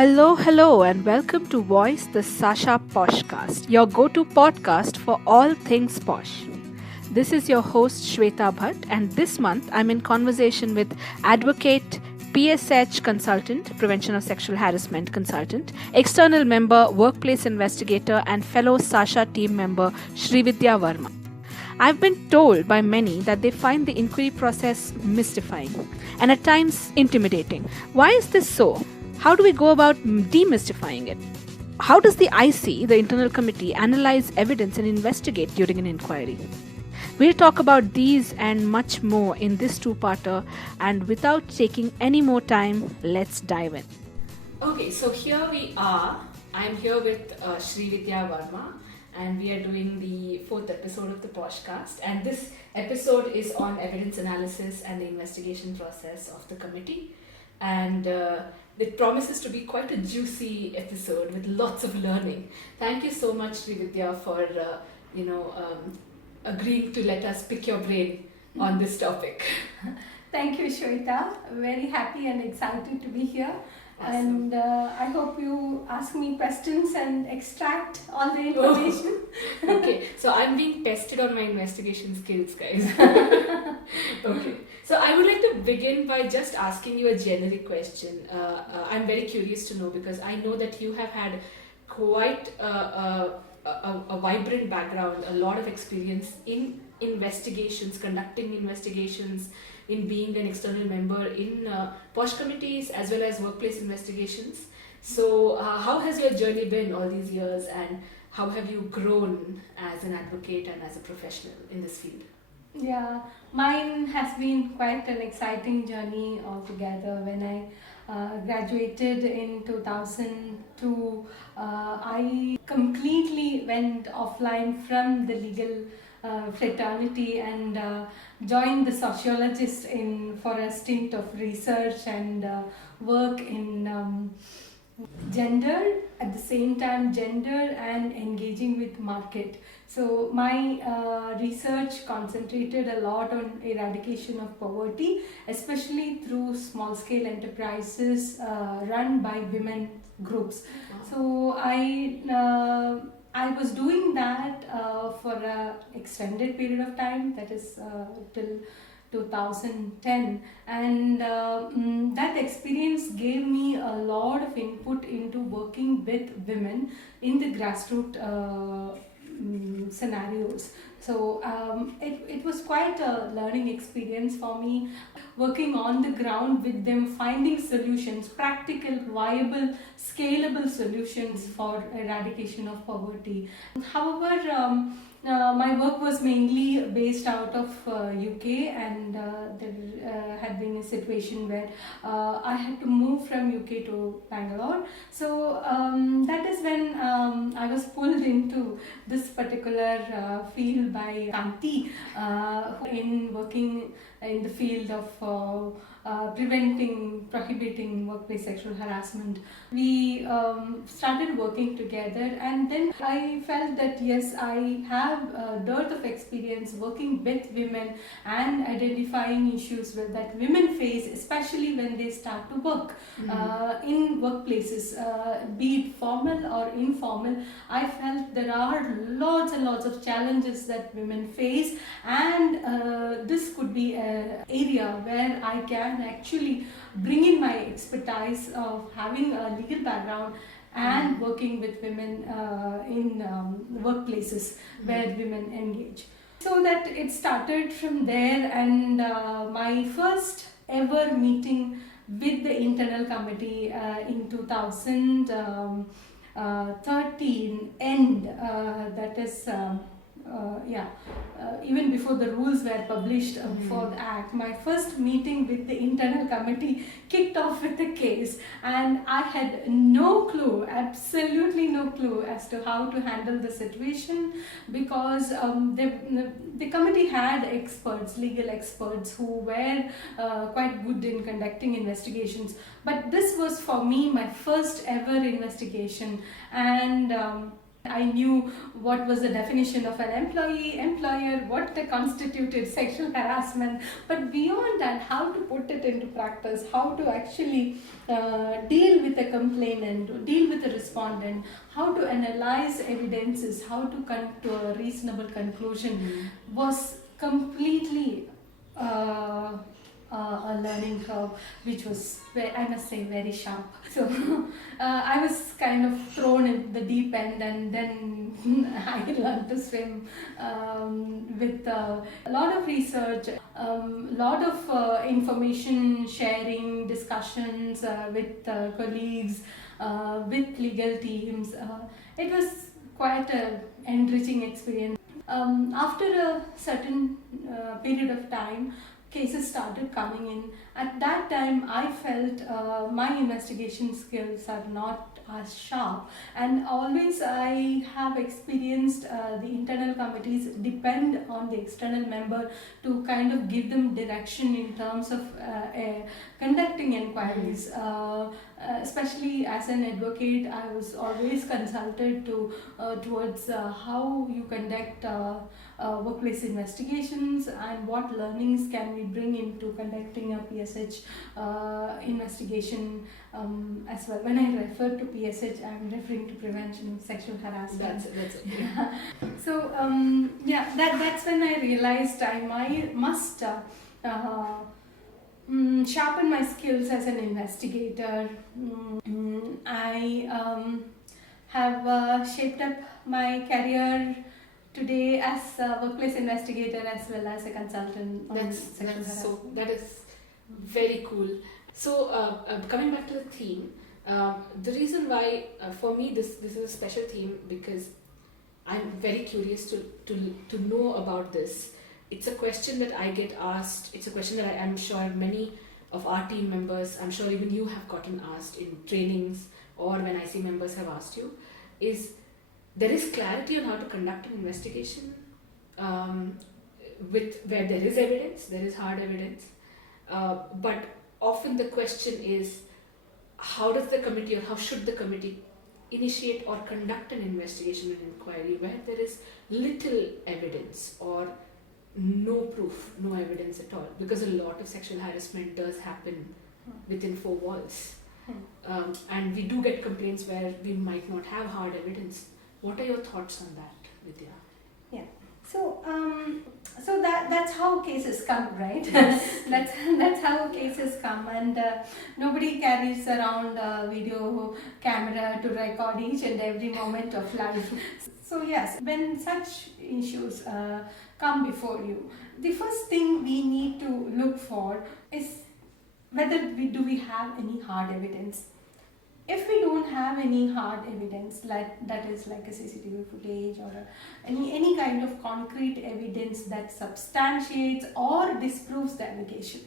Hello, and welcome to Voice the SASHA Poshcast, your go to podcast for all things posh. This is your host Shweta Bhatt, and this month I'm in conversation with advocate, PoSH Consultant, Prevention of Sexual Harassment Consultant, external member, workplace investigator, and fellow SASHA team member Sreevidya Varma. I've been told by many that they find the inquiry process mystifying and at times intimidating. Why is this so? How do we go about demystifying it? How does the IC, the internal committee, analyze evidence and investigate during an inquiry? We'll talk about these and much more in this two-parter, and without taking any more time, let's dive in. Okay, so here we are. I'm here with Sreevidya Varma, and we are doing the 4th episode of the podcast. And this episode is on evidence analysis and the investigation process of the committee. And it promises to be quite a juicy episode with lots of learning. Thank you so much, Sreevidya, for agreeing to let us pick your brain on this topic. Thank you, Shweta. Very happy and excited to be here. Awesome. And I hope you ask me questions and extract all the information. Okay, so I'm being tested on my investigation skills, guys. Okay, so I would like to begin by just asking you a generic question. I'm very curious to know, because I know that you have had quite a vibrant background, a lot of experience in investigations, conducting investigations, in being an external member in PoSH committees as well as workplace investigations. So how has your journey been all these years, and how have you grown as an advocate and as a professional in this field? Yeah, mine has been quite an exciting journey altogether. When I graduated in 2002, I completely went offline from the legal fraternity and joined the sociologist for a stint of research and work in gender, at the same time gender and engaging with market. So my research concentrated a lot on eradication of poverty, especially through small scale enterprises run by women groups. So I was doing that for an extended period of time, that is till 2010, and that experience gave me a lot of input into working with women in the grassroots scenarios. So it was quite a learning experience for me, working on the ground with them, finding solutions, practical, viable, scalable solutions for eradication of poverty. However, my work was mainly based out of UK, and there had been a situation where I had to move from UK to Bangalore. So that is when I was pulled into this particular field by Kanti in working in the field of prohibiting workplace sexual harassment. We started working together, and then I felt that yes, I have a dearth of experience working with women and identifying issues that women face, especially when they start to work in workplaces, be it formal or informal. I felt there are lots and lots of challenges that women face, and this could be an area where I can actually bring in my expertise of having a legal background and working with women in workplaces where women engage. So that it started from there, and my first ever meeting with the internal committee in 2013 end, that is even before the rules were published for the act, my first meeting with the internal committee kicked off with a case, and I had no clue, absolutely no clue as to how to handle the situation, because the committee had experts, legal experts, who were quite good in conducting investigations, but this was for me my first ever investigation, and I knew what was the definition of an employee, employer, what the constituted sexual harassment, but beyond that, how to put it into practice, how to actually deal with a complainant, deal with a respondent, how to analyze evidences, how to come to a reasonable conclusion was completely a learning curve, which was, I must say, very sharp. So I was kind of thrown in the deep end, and then I learned to swim with a lot of research, a lot of information sharing, discussions with colleagues, with legal teams. It was quite an enriching experience. After a certain period of time, cases started coming in. At that time, I felt my investigation skills are not as sharp, and always I have experienced the internal committees depend on the external member to kind of give them direction in terms of conducting inquiries. Especially as an advocate, I was always consulted towards how you conduct workplace investigations and what learnings can we bring into conducting a PSH investigation as well. When I refer to PSH, I'm referring to prevention of sexual harassment. That's okay. So that's when I realized I must sharpen my skills as an investigator. I have shaped up my career today as a workplace investigator as well as a consultant. That is very cool. So coming back to the theme, the reason why for me this is a special theme, because I'm very curious to know about this. It's a question that I get asked. It's a question that I'm sure many of our team members, I'm sure even you have gotten asked in trainings or when IC members have asked you, is there is clarity on how to conduct an investigation with where there is evidence, there is hard evidence, but often the question is, how does the committee or how should the committee initiate or conduct an investigation and inquiry where there is little evidence or no proof, no evidence at all, because a lot of sexual harassment does happen within four walls. And we do get complaints where we might not have hard evidence. What are your thoughts on that, Vidya? Yeah. So that's how cases come, right? Yes. that's how cases come, and nobody carries around a video camera to record each and every moment of life. So yes, when such issues come before you, the first thing we need to look for is whether do we have any hard evidence. If we don't have any hard evidence, that is like a CCTV footage or any kind of concrete evidence that substantiates or disproves the allegation,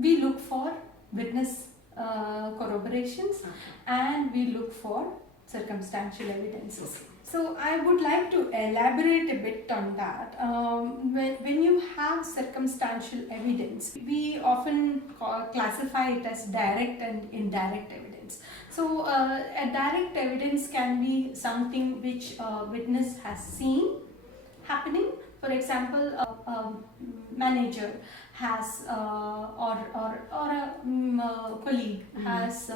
we look for witness corroborations and we look for circumstantial evidences. So I would like to elaborate a bit on that. When you have circumstantial evidence, we often classify it as direct and indirect evidence. So a direct evidence can be something which a witness has seen happening. For example, a manager has or a colleague has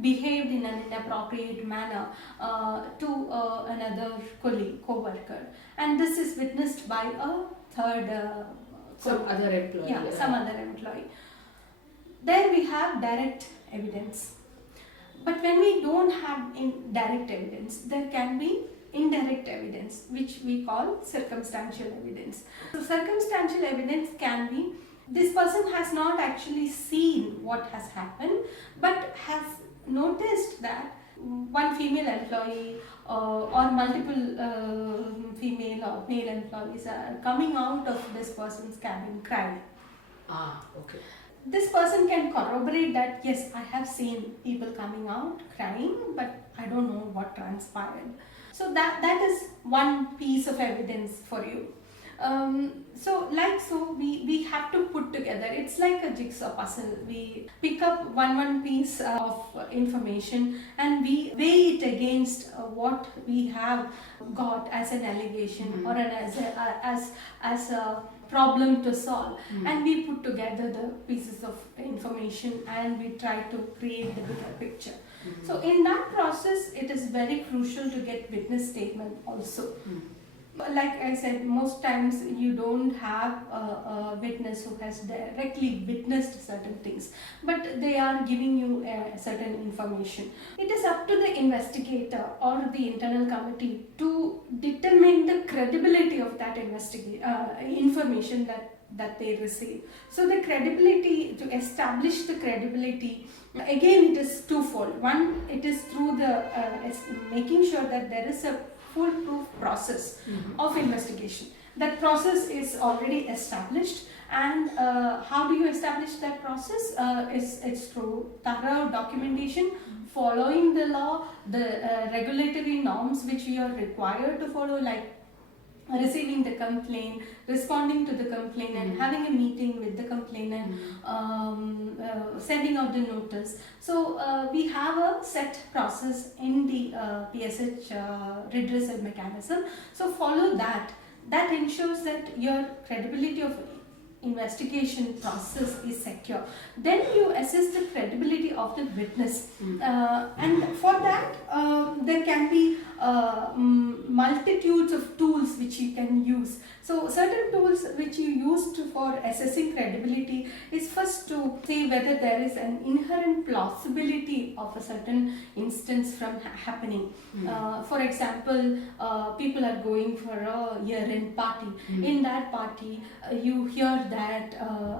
behaved in an inappropriate manner to another colleague, co-worker, and this is witnessed by a third some other employee. Yeah, some other employee. Then we have direct evidence. But when we don't have direct evidence, there can be indirect evidence, which we call circumstantial evidence. So circumstantial evidence can be this person has not actually seen what has happened, but has noticed that one female employee or multiple female or male employees are coming out of this person's cabin crying. Okay. This person can corroborate that, yes, I have seen people coming out crying, but I don't know what transpired. So that is one piece of evidence for you. We have to put together, it's like a jigsaw puzzle. We pick up one piece of information and we weigh it against what we have got as an allegation or as a problem to solve, and we put together the pieces of information and we try to create the bigger picture. So in that process, it is very crucial to get witness statement also. Like I said, most times you don't have a witness who has directly witnessed certain things, but they are giving you certain information. It is up to the investigator or the internal committee to determine the credibility of that information that they receive. So the credibility, to establish the credibility, again it is twofold. One, it is through the making sure that there is a foolproof process of investigation. That process is already established, and how do you establish that process? It's through thorough documentation, following the law, the regulatory norms which we are required to follow, like receiving the complaint, responding to the complaint, and having a meeting with the complainant, sending out the notice. So we have a set process in the PoSH redressal mechanism. So follow that. That ensures that your credibility of investigation process is secure. Then you assess the credibility of the witness, and for that there can be multitudes of tools which you can use. So certain tools which you use for assessing credibility is first to say whether there is an inherent plausibility of a certain instance from happening. For example, people are going for a year-end party. In that party, you hear that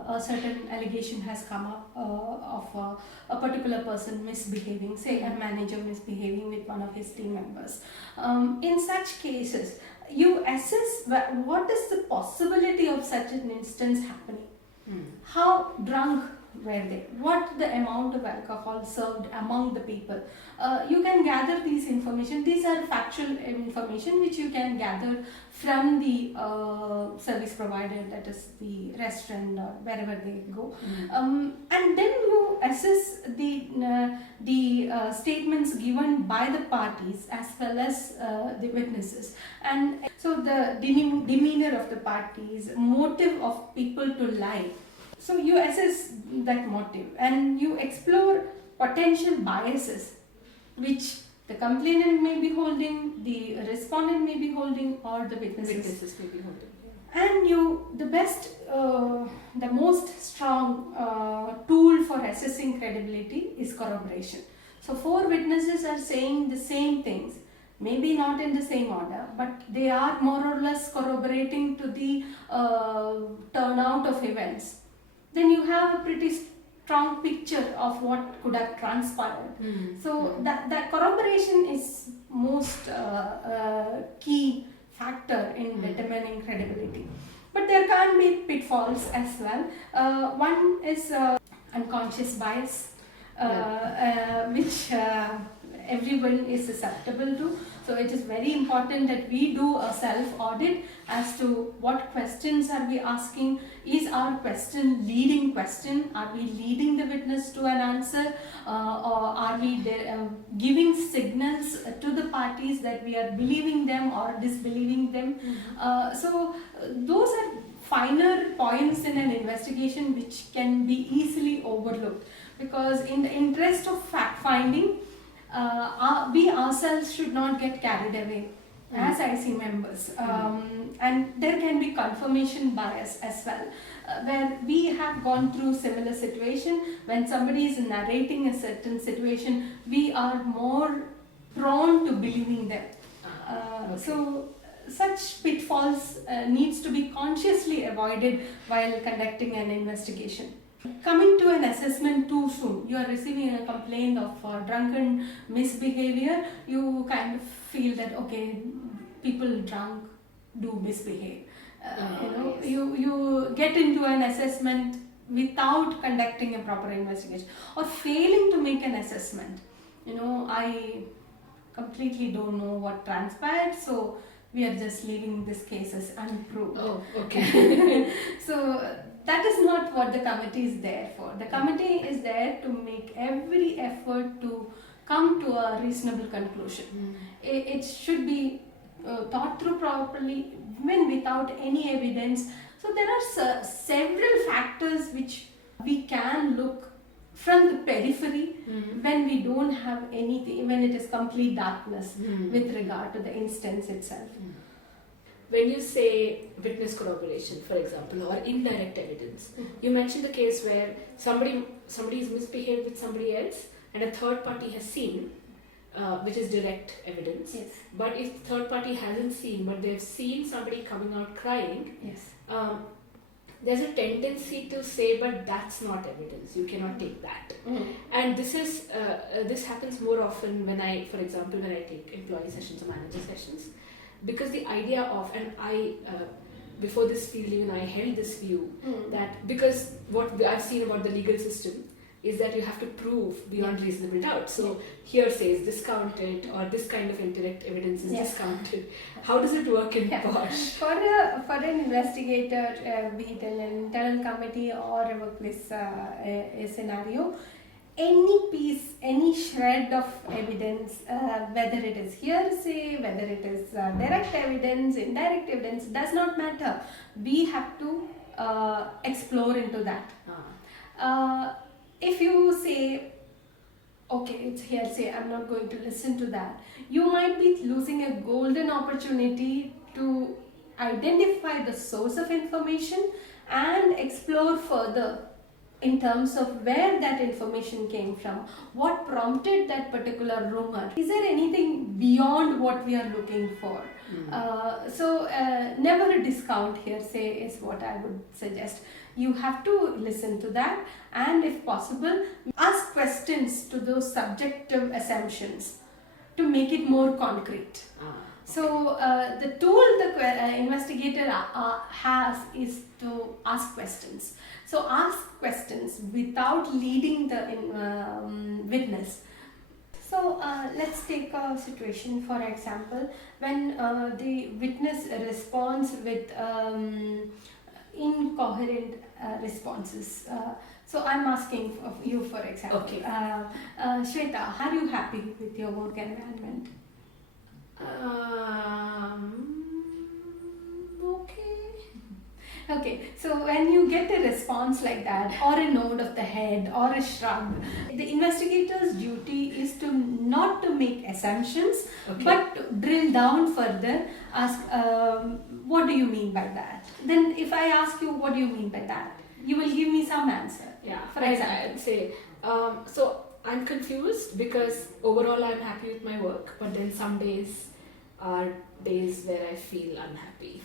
a certain allegation has come up of a particular person misbehaving, say a manager misbehaving with one of his team members. In such cases, you assess what is the possibility of such an instance happening. How drunk were they? What the amount of alcohol served among the people? You can gather these information. These are factual information which you can gather from the service provider, that is the restaurant or wherever they go. And then you assess the statements given by the parties as well as the witnesses. And so the demeanor of the parties, motive of people to lie. So you assess that motive and you explore potential biases which the complainant may be holding, the respondent may be holding, or the witnesses may be holding. And the most strong tool for assessing credibility is corroboration. So 4 witnesses are saying the same things, maybe not in the same order, but they are more or less corroborating to the turnout of events. Then you have a pretty strong picture of what could have transpired. So that corroboration is most key factor in determining credibility. But there can be pitfalls as well. One is unconscious bias, which everyone is susceptible to. So it is very important that we do a self-audit as to what questions are we asking. Is our question leading question? Are we leading the witness to an answer? Or are we giving signals to the parties that we are believing them or disbelieving them? So those are finer points in an investigation which can be easily overlooked, because in the interest of fact-finding, we ourselves should not get carried away as IC members, and there can be confirmation bias as well, where we have gone through similar situation. When somebody is narrating a certain situation, we are more prone to believing them. So such pitfalls needs to be consciously avoided while conducting an investigation. Coming to an assessment too soon, you are receiving a complaint of drunken misbehavior, you kind of feel that okay, people drunk do misbehave. You get into an assessment without conducting a proper investigation or failing to make an assessment. I completely don't know what transpired, so we are just leaving this case as unproved. Oh, okay. So that is not what the committee is there for. The committee is there to make every effort to come to a reasonable conclusion. It should be thought through properly, even without any evidence. So there are several factors which we can look from the periphery when we don't have anything, when it is complete darkness with regard to the instance itself. When you say witness corroboration, for example, or indirect evidence, you mentioned the case where somebody is misbehaved with somebody else and a third party has seen, which is direct evidence. Yes. But if the third party hasn't seen, but they've seen somebody coming out crying, Yes. There's a tendency to say, but that's not evidence, you cannot take that. And this happens more often when I take employee sessions or manager sessions, because the idea of, and I before this field even I held this view that, because what I've seen about the legal system is that you have to prove beyond reasonable doubt. So hearsay is discounted, or this kind of indirect evidence is discounted. How does it work in PoSH? For an investigator, be it in an internal committee or a workplace a scenario, any piece, any shred of evidence, whether it is hearsay, whether it is direct evidence, indirect evidence, does not matter. We have to explore into that. If you say, okay, it's hearsay, I'm not going to listen to that, you might be losing a golden opportunity to identify the source of information and explore further in terms of where that information came from, what prompted that particular rumor. Is there anything beyond what we are looking for? So never discount hearsay is what I would suggest. You have to listen to that, and if possible, ask questions to those subjective assumptions to make it more concrete. So the tool the investigator has is to ask questions. So ask questions without leading the witness. So let's take a situation, for example, when the witness responds with incoherent responses. So I'm asking of you, for example, Okay. Shweta, are you happy with your work environment? Okay, so when you get a response like that, or a nod of the head, or a shrug, the investigator's duty is to not to make assumptions, but to drill down further, ask, what do you mean by that? Then if I ask you, what do you mean by that? You will give me some answer. Yeah, for example. I'd say, so I'm confused because overall I'm happy with my work, but then some days are days where I feel unhappy.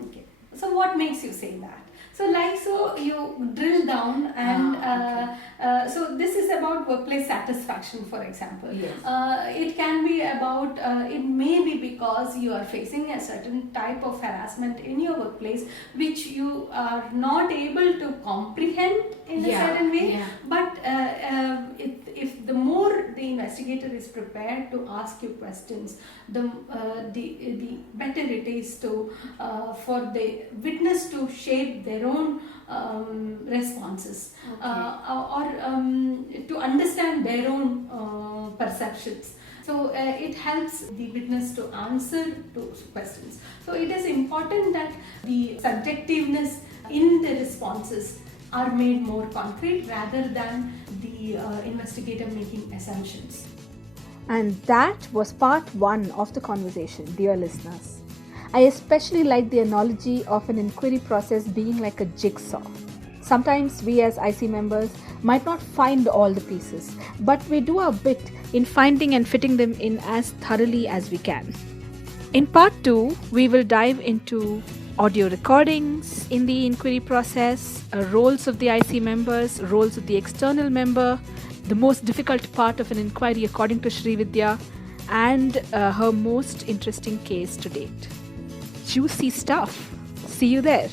Okay. So what makes you say that? So you drill down, and so this is about workplace satisfaction, for example. Yes. It can be about, it may be because you are facing a certain type of harassment in your workplace which you are not able to comprehend in a certain way. But if the more the investigator is prepared to ask you questions, the better it is to for the witness to shape their own responses, or to understand their own perceptions. So it helps the witness to answer those questions. So it is important that the subjectiveness in the responses are made more concrete rather than the investigator making assumptions. And that was part 1 of the conversation, dear listeners. I especially like the analogy of an inquiry process being like a jigsaw. Sometimes we as IC members might not find all the pieces, but we do our bit in finding and fitting them in as thoroughly as we can. In part 2, we will dive into audio recordings in the inquiry process, roles of the IC members, roles of the external member, the most difficult part of an inquiry according to Sreevidya, and her most interesting case to date. Juicy stuff. See you there.